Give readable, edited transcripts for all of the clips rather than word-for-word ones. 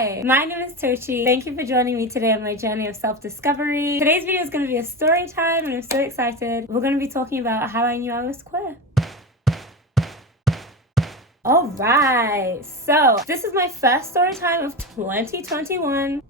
Hi, my name is Tochi. Thank you for joining me today on my journey of self-discovery. Today's video is going to be a story time and I'm so excited. We're going to be talking about how I knew I was queer. Alright, so this is my first story time of 2021.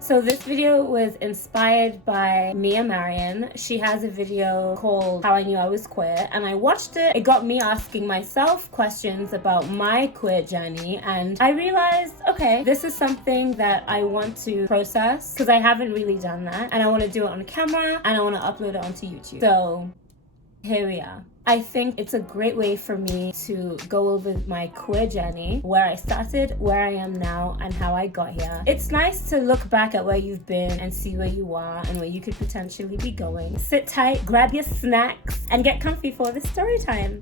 So this video was inspired by Mia Marion. She has a video called How I Knew I Was Queer, and I watched it. It got me asking myself questions about my queer journey, and I realized, okay, this is something that I want to process because I haven't really done that, and I want to do it on camera and I want to upload it onto YouTube. So here we are. I think it's a great way for me to go over my queer journey, where I started, where I am now, and how I got here. It's nice to look back at where you've been and see where you are and where you could potentially be going. Sit tight, grab your snacks, and get comfy for this story time.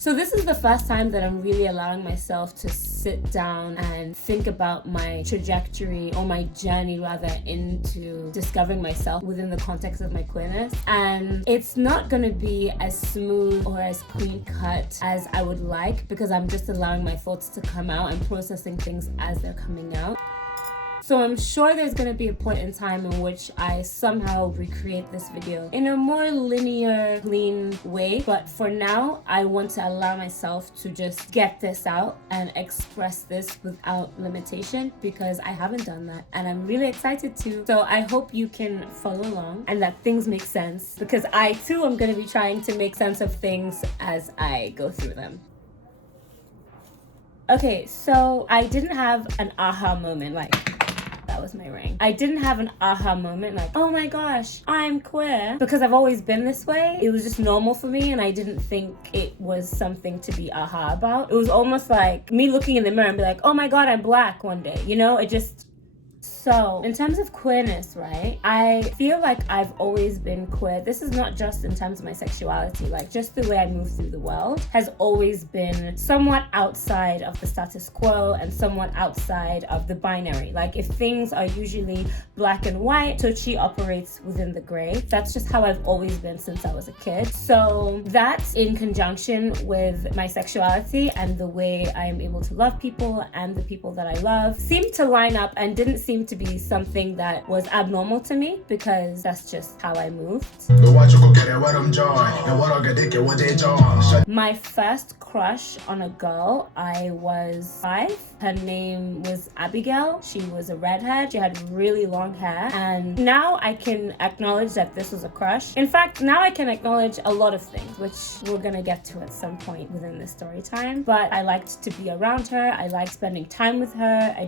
So this is the first time that I'm really allowing myself to sit down and think about my trajectory, or my journey rather, into discovering myself within the context of my queerness. And it's not gonna be as smooth or as clean cut as I would like, because I'm just allowing my thoughts to come out and processing things as they're coming out. So I'm sure there's going to be a point in time in which I somehow recreate this video in a more linear, clean way. But for now, I want to allow myself to just get this out and express this without limitation, because I haven't done that and I'm really excited to. So I hope you can follow along and that things make sense, because I too am going to be trying to make sense of things as I go through them. Okay, so I didn't have an aha moment that was my ring. I didn't have an aha moment like, oh my gosh, I'm queer, because I've always been this way. It was just normal for me, and I didn't think it was something to be aha about. It was almost like me looking in the mirror and be like, oh my god, I'm black one day, you know? It just... So in terms of queerness, right, I feel like I've always been queer. This is not just in terms of my sexuality, like just the way I move through the world has always been somewhat outside of the status quo and somewhat outside of the binary. Like if things are usually black and white, Tochi operates within the gray. That's just how I've always been since I was a kid. So that's in conjunction with my sexuality and the way I am able to love people and the people that I love seemed to line up and didn't seem to be something that was abnormal to me, because that's just how I moved. My first crush on a girl, I was 5. Her name was Abigail. She was a redhead. She had really long hair. And now I can acknowledge that this was a crush. In fact, now I can acknowledge a lot of things, which we're gonna get to at some point within this story time. But I liked to be around her. I liked spending time with her. I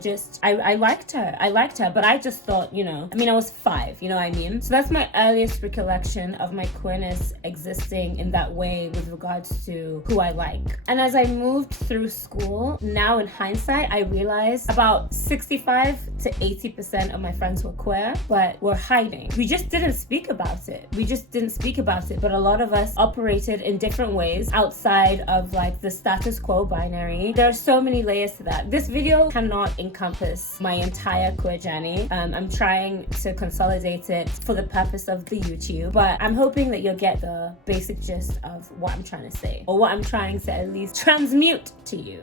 liked her. I liked her, but I just thought, you know, I was 5, you know what I mean? So that's my earliest recollection of my queerness existing in that way with regards to who I like. And as I moved through school, now in hindsight, I realized about 65 to 80% of my friends were queer, but were hiding. We just didn't speak about it. But a lot of us operated in different ways outside of like the status quo binary. There are so many layers to that. This video cannot encompass my entire queer journey. I'm trying to consolidate it for the purpose of the YouTube, but I'm hoping that you'll get the basic gist of what I'm trying to say, or what I'm trying to at least transmute to you.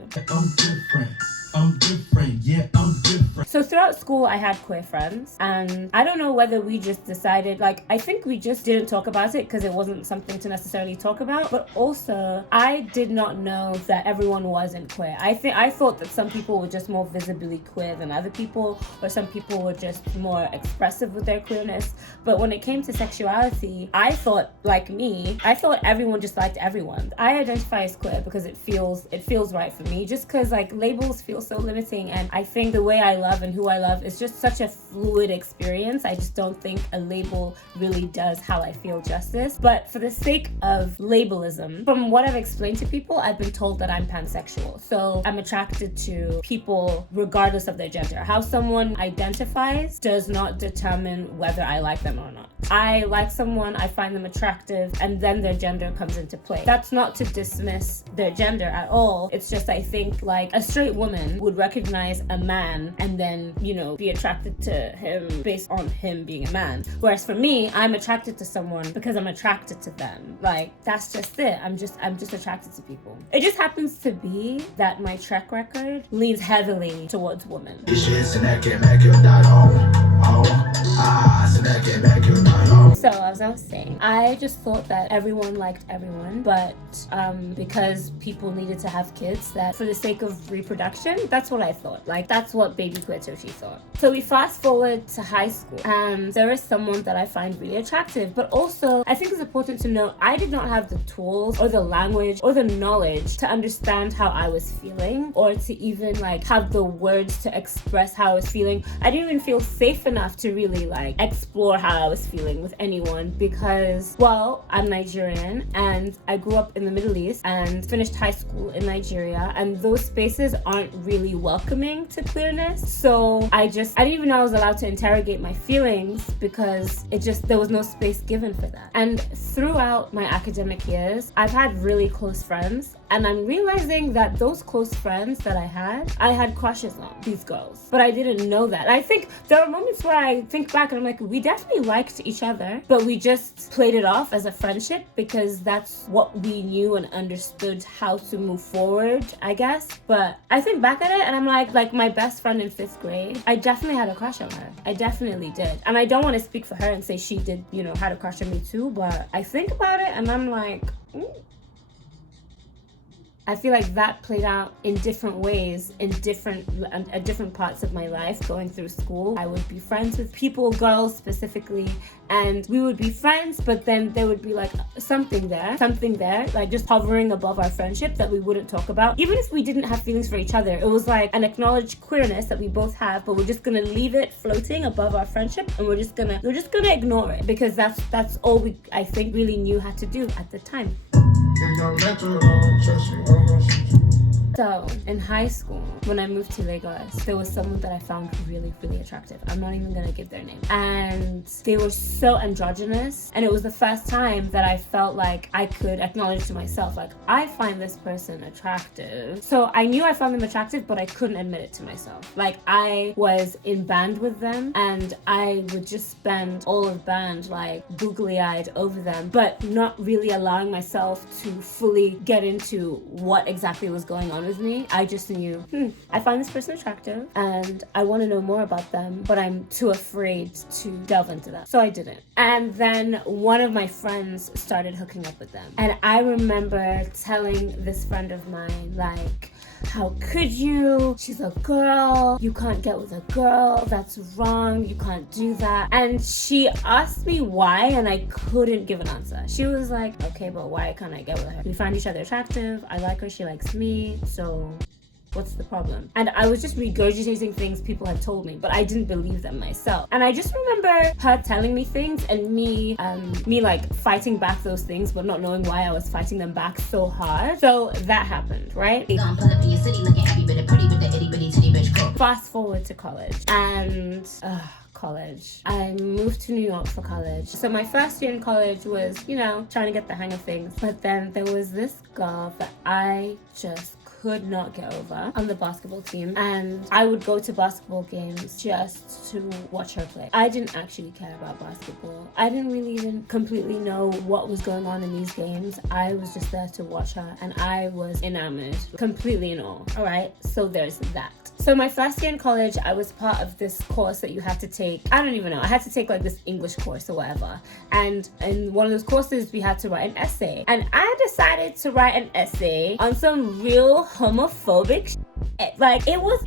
I'm different, yeah, I'm different. So throughout school, I had queer friends, and I don't know whether we just decided, like, I think we just didn't talk about it because it wasn't something to necessarily talk about, but also I did not know that everyone wasn't queer. I thought that some people were just more visibly queer than other people, or some people were just more expressive with their queerness. But when it came to sexuality, I thought, like me, I thought everyone just liked everyone. I identify as queer because it feels right for me, just because like labels feel so limiting, and I think the way I love and who I love is just such a fluid experience. I just don't think a label really does how I feel justice. But for the sake of labelism, from what I've explained to people, I've been told that I'm pansexual. So I'm attracted to people regardless of their gender. How someone identifies does not determine whether I like them or not. I like someone, I find them attractive, and then their gender comes into play. That's not to dismiss their gender at all. It's just, I think, like a straight woman woman would recognize a man and then, be attracted to him based on him being a man. Whereas for me, I'm attracted to someone because I'm attracted to them. Like, that's just it. I'm just attracted to people. It just happens to be that my track record leans heavily towards women. So as I was saying, I just thought that everyone liked everyone, but because people needed to have kids, that for the sake of reproduction, that's what I thought. Like, that's what baby queer Toshi thought. So we fast forward to high school, and there is someone that I find really attractive, but also I think it's important to note I did not have the tools or the language or the knowledge to understand how I was feeling, or to even have the words to express how I was feeling. I didn't even feel safe enough to really explore how I was feeling with anyone because, well, I'm Nigerian and I grew up in the Middle East and finished high school in Nigeria, and those spaces aren't really welcoming to queerness. So I didn't even know I was allowed to interrogate my feelings because there was no space given for that. And throughout my academic years, I've had really close friends, and I'm realizing that those close friends that I had crushes on these girls, but I didn't know that. I think there are moments where I think back and I'm like, we definitely liked each other, but we just played it off as a friendship because that's what we knew and understood how to move forward, I guess. But I think back at it and I'm like my best friend in 5th grade, I definitely had a crush on her. I definitely did. And I don't want to speak for her and say she did, had a crush on me too, but I think about it and I'm like, I feel like that played out in different ways at different parts of my life. Going through school, I would be friends with people, girls specifically, and we would be friends, but then there would be something there, just hovering above our friendship that we wouldn't talk about. Even if we didn't have feelings for each other, it was an acknowledged queerness that we both have, but we're just gonna leave it floating above our friendship, and we're just gonna ignore it because that's all we, I think, really knew how to do at the time. So, in high school, when I moved to Lagos, there was someone that I found really, really attractive. I'm not even gonna give their name. And they were so androgynous, and it was the first time that I felt like I could acknowledge to myself, I find this person attractive. So I knew I found them attractive, but I couldn't admit it to myself. I was in band with them, and I would just spend all of band googly-eyed over them, but not really allowing myself to fully get into what exactly was going on with me. I just knew, I find this person attractive and I want to know more about them, but I'm too afraid to delve into that. So I didn't. And then one of my friends started hooking up with them. And I remember telling this friend of mine, how could you? She's a girl. You can't get with a girl. That's wrong. You can't do that. And she asked me why, and I couldn't give an answer. She was like, okay, but why can't I get with her? We find each other attractive. I like her. She likes me. So what's the problem? And I was just regurgitating things people had told me, but I didn't believe them myself. And I just remember her telling me things and me fighting back those things, but not knowing why I was fighting them back so hard. So that happened, right? Fast forward to college, and college. I moved to New York for college. So my first year in college was, trying to get the hang of things. But then there was this girl that I just could not get over on the basketball team, and I would go to basketball games just to watch her play. I didn't actually care about basketball. I didn't really even completely know what was going on in these games. I was just there to watch her, and I was enamored, completely in awe. All right, so there's that. So my first year in college, I was part of this course that you had to take. I don't even know. I had to take this English course or whatever. And in one of those courses, we had to write an essay. And I decided to write an essay on some real homophobic it was,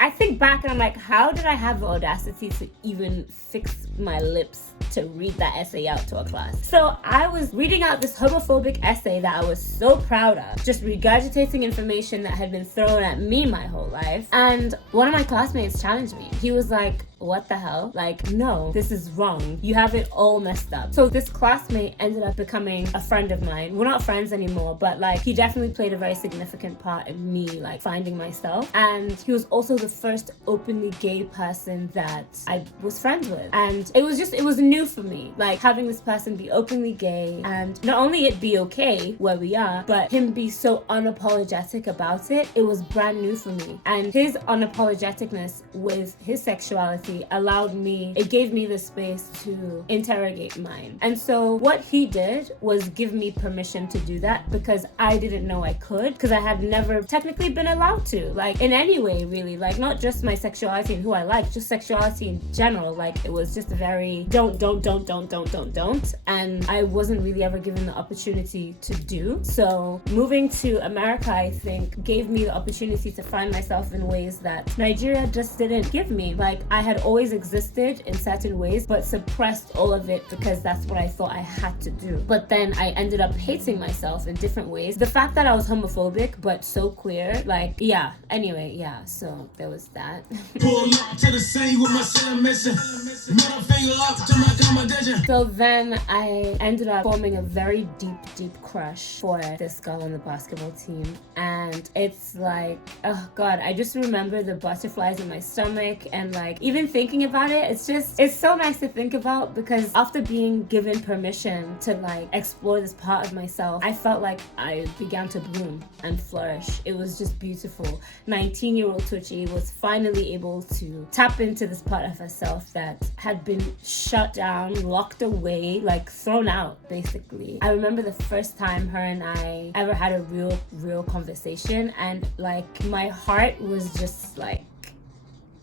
I think back and I'm like, how did I have the audacity to even fix my lips to read that essay out to a class? So I was reading out this homophobic essay that I was so proud of, just regurgitating information that had been thrown at me my whole life. And one of my classmates challenged me. He was like, what the hell? Like, no, this is wrong. You have it all messed up. So this classmate ended up becoming a friend of mine. We're not friends anymore, but like he definitely played a very significant part in me like finding myself. And he was also the first openly gay person that I was friends with. And it was new for me, like having this person be openly gay, and not only it be okay where we are, but him be so unapologetic about it. It was brand new for me. And his unapologeticness with his sexuality it gave me the space to interrogate mine. And so what he did was give me permission to do that, because I didn't know I could, because I had never technically been allowed to, like in any way really, like not just my sexuality and who I like, just sexuality in general. Like it was just very don't, and I wasn't really ever given the opportunity to do. So moving to America, I think, gave me the opportunity to find myself in ways that Nigeria just didn't give me. Like I had always existed in certain ways, but suppressed all of it because that's what I thought I had to do. But then I ended up hating myself in different ways. The fact that I was homophobic but so queer, like so there was that. Pull up to the scene with my submission. Middle finger up to my competition. So then I ended up forming a very deep crush for this girl on the basketball team. And it's like, oh God, I just remember the butterflies in my stomach, and like even thinking about it, it's so nice to think about, because after being given permission to like explore this part of myself, I felt like I began to bloom and flourish. It was just beautiful. 19-year-old Tucci was finally able to tap into this part of herself that had been shut down, locked away, like thrown out basically. I remember the first time her and I ever had a real conversation, and like my heart was just like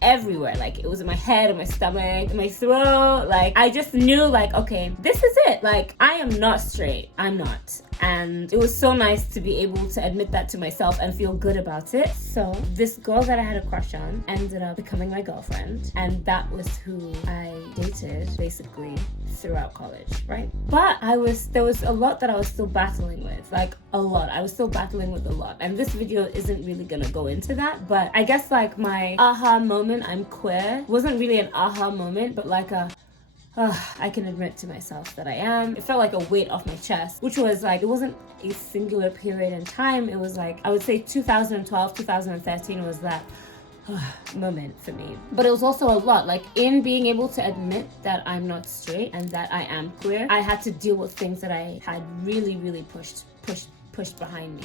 everywhere. Like it was in my head, in my stomach, in my throat. Like I just knew like, okay, this is it. Like I am not straight. I'm not. And it was so nice to be able to admit that to myself and feel good about it. So this girl that I had a crush on ended up becoming my girlfriend, and that was who I dated basically throughout college, right? But there was a lot that I was still battling with, like a lot. I was still battling with a lot, and this video isn't really gonna go into that. But I guess like my aha moment, I'm queer, wasn't really an aha moment, but like I can admit to myself that I am. It felt like a weight off my chest, which was like, it wasn't a singular period in time. It was like, I would say 2012, 2013 was that moment for me. But it was also a lot, like in being able to admit that I'm not straight and that I am queer, I had to deal with things that I had really pushed behind me.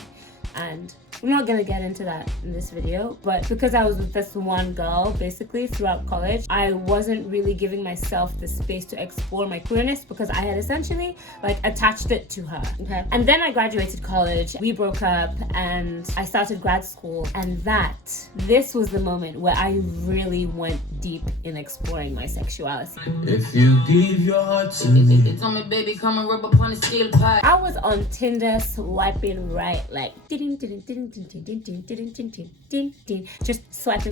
And we're not gonna get into that in this video, but because I was with this one girl basically throughout college, I wasn't really giving myself the space to explore my queerness, because I had essentially like attached it to her. Okay, and then I graduated college, we broke up, and I started grad school, and this was the moment where I really went deep in exploring my sexuality. If you give your heart to me, Tell me, baby, come and rub upon the steel pipe. I was on Tinder swiping right, like just swiping.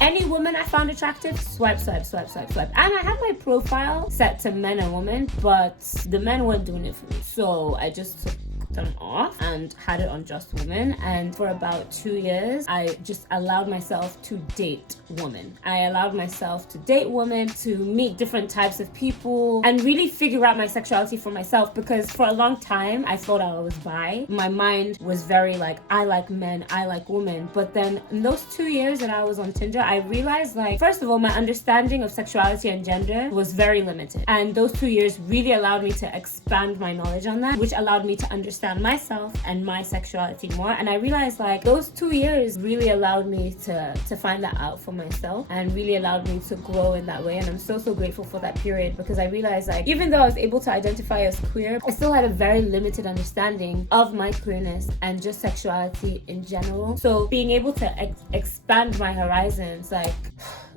Any woman I found attractive, swipe. And I had my profile set to men and women, but the men weren't doing it for me. So I just took them off and had it on just women. And for about 2 years, I just allowed myself to date women. I allowed myself to date women, to meet different types of people, and really figure out my sexuality for myself, because for a long time, I thought I was bi. My mind was very like, I like men, I like women. But then in those 2 years that I was on Tinder, I realized like, first of all, my understanding of sexuality and gender was very limited. And those 2 years really allowed me to expand my knowledge on that, which allowed me to understand myself and my sexuality more. And I realized like those 2 years really allowed me to find that out for myself, and really allowed me to grow in that way. And I'm so grateful for that period, because I realized like, even though I was able to identify as queer, I still had a very limited understanding of my queerness and just sexuality in general. So being able to expand my horizons, like,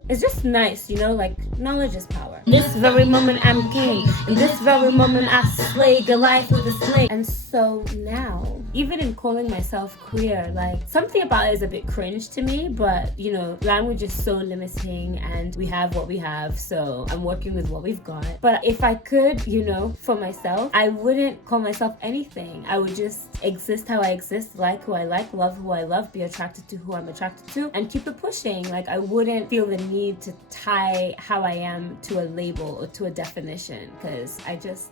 it's just nice, you know, like knowledge is power. This very moment I'm king. In this very moment I slay Goliath with a sling. And so now, even in calling myself queer, like something about it is a bit cringe to me, but you know, language is so limiting and we have what we have, so I'm working with what we've got. But if I could, you know, for myself, I wouldn't call myself anything. I would just exist how I exist, like who I like, love who I love, be attracted to who I'm attracted to, and keep it pushing. Like I wouldn't feel the need need to tie how I am to a label or to a definition, because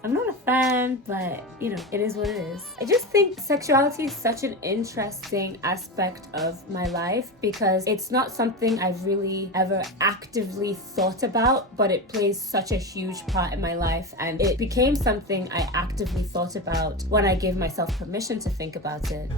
I'm not a fan, but you know, it is what it is. I just think sexuality is such an interesting aspect of my life because it's not something I've really ever actively thought about, but it plays such a huge part in my life, and it became something I actively thought about when I gave myself permission to think about it.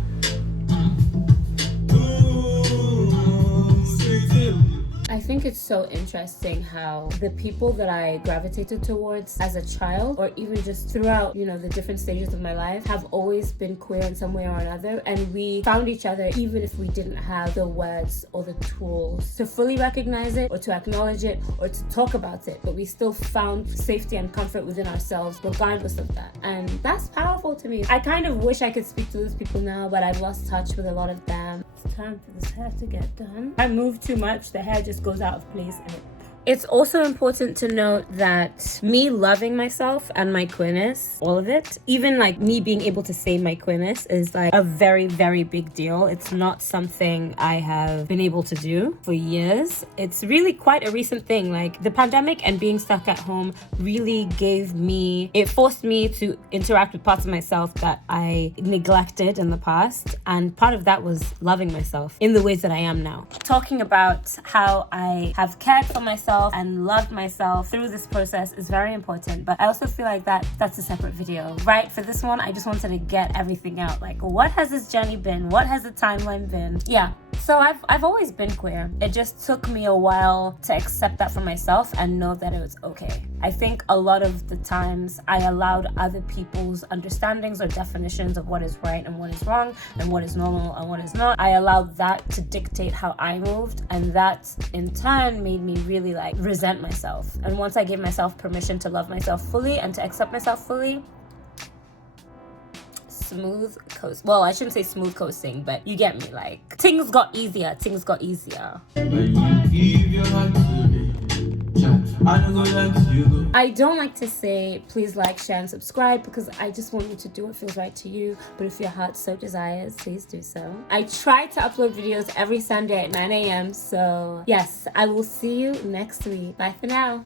I think it's so interesting how the people that I gravitated towards as a child, or even just throughout, you know, the different stages of my life, have always been queer in some way or another, and we found each other even if we didn't have the words or the tools to fully recognize it or to acknowledge it or to talk about it, but we still found safety and comfort within ourselves regardless of that, and that's powerful to me. I kind of wish I could speak to those people now, but I've lost touch with a lot of them. It's time for this hair to get done. I move too much, the hair just goes out of place, and it's also important to note that me loving myself and my queerness, all of it, even like me being able to say my queerness, is like a very, very big deal. It's not something I have been able to do for years. It's really quite a recent thing. Like the pandemic and being stuck at home really it forced me to interact with parts of myself that I neglected in the past. And part of that was loving myself in the ways that I am now. Talking about how I have cared for myself and loved myself through this process is very important, but I also feel like that's a separate video, right? For this one, I just wanted to get everything out. Like, what has this journey been? What has the timeline been? Yeah. So I've always been queer. It just took me a while to accept that for myself and know that it was okay. I think a lot of the times I allowed other people's understandings or definitions of what is right and what is wrong and what is normal and what is not. I allowed that to dictate how I moved, and that in turn made me really like resent myself. And once I gave myself permission to love myself fully and to accept myself fully, smooth coast. Well, I shouldn't say smooth coasting, but you get me. Like things got easier. I don't like to say please like, share, and subscribe because I just want you to do what feels right to you. But if your heart so desires, please do so. I try to upload videos every Sunday at 9 a.m. So yes, I will see you next week. Bye for now.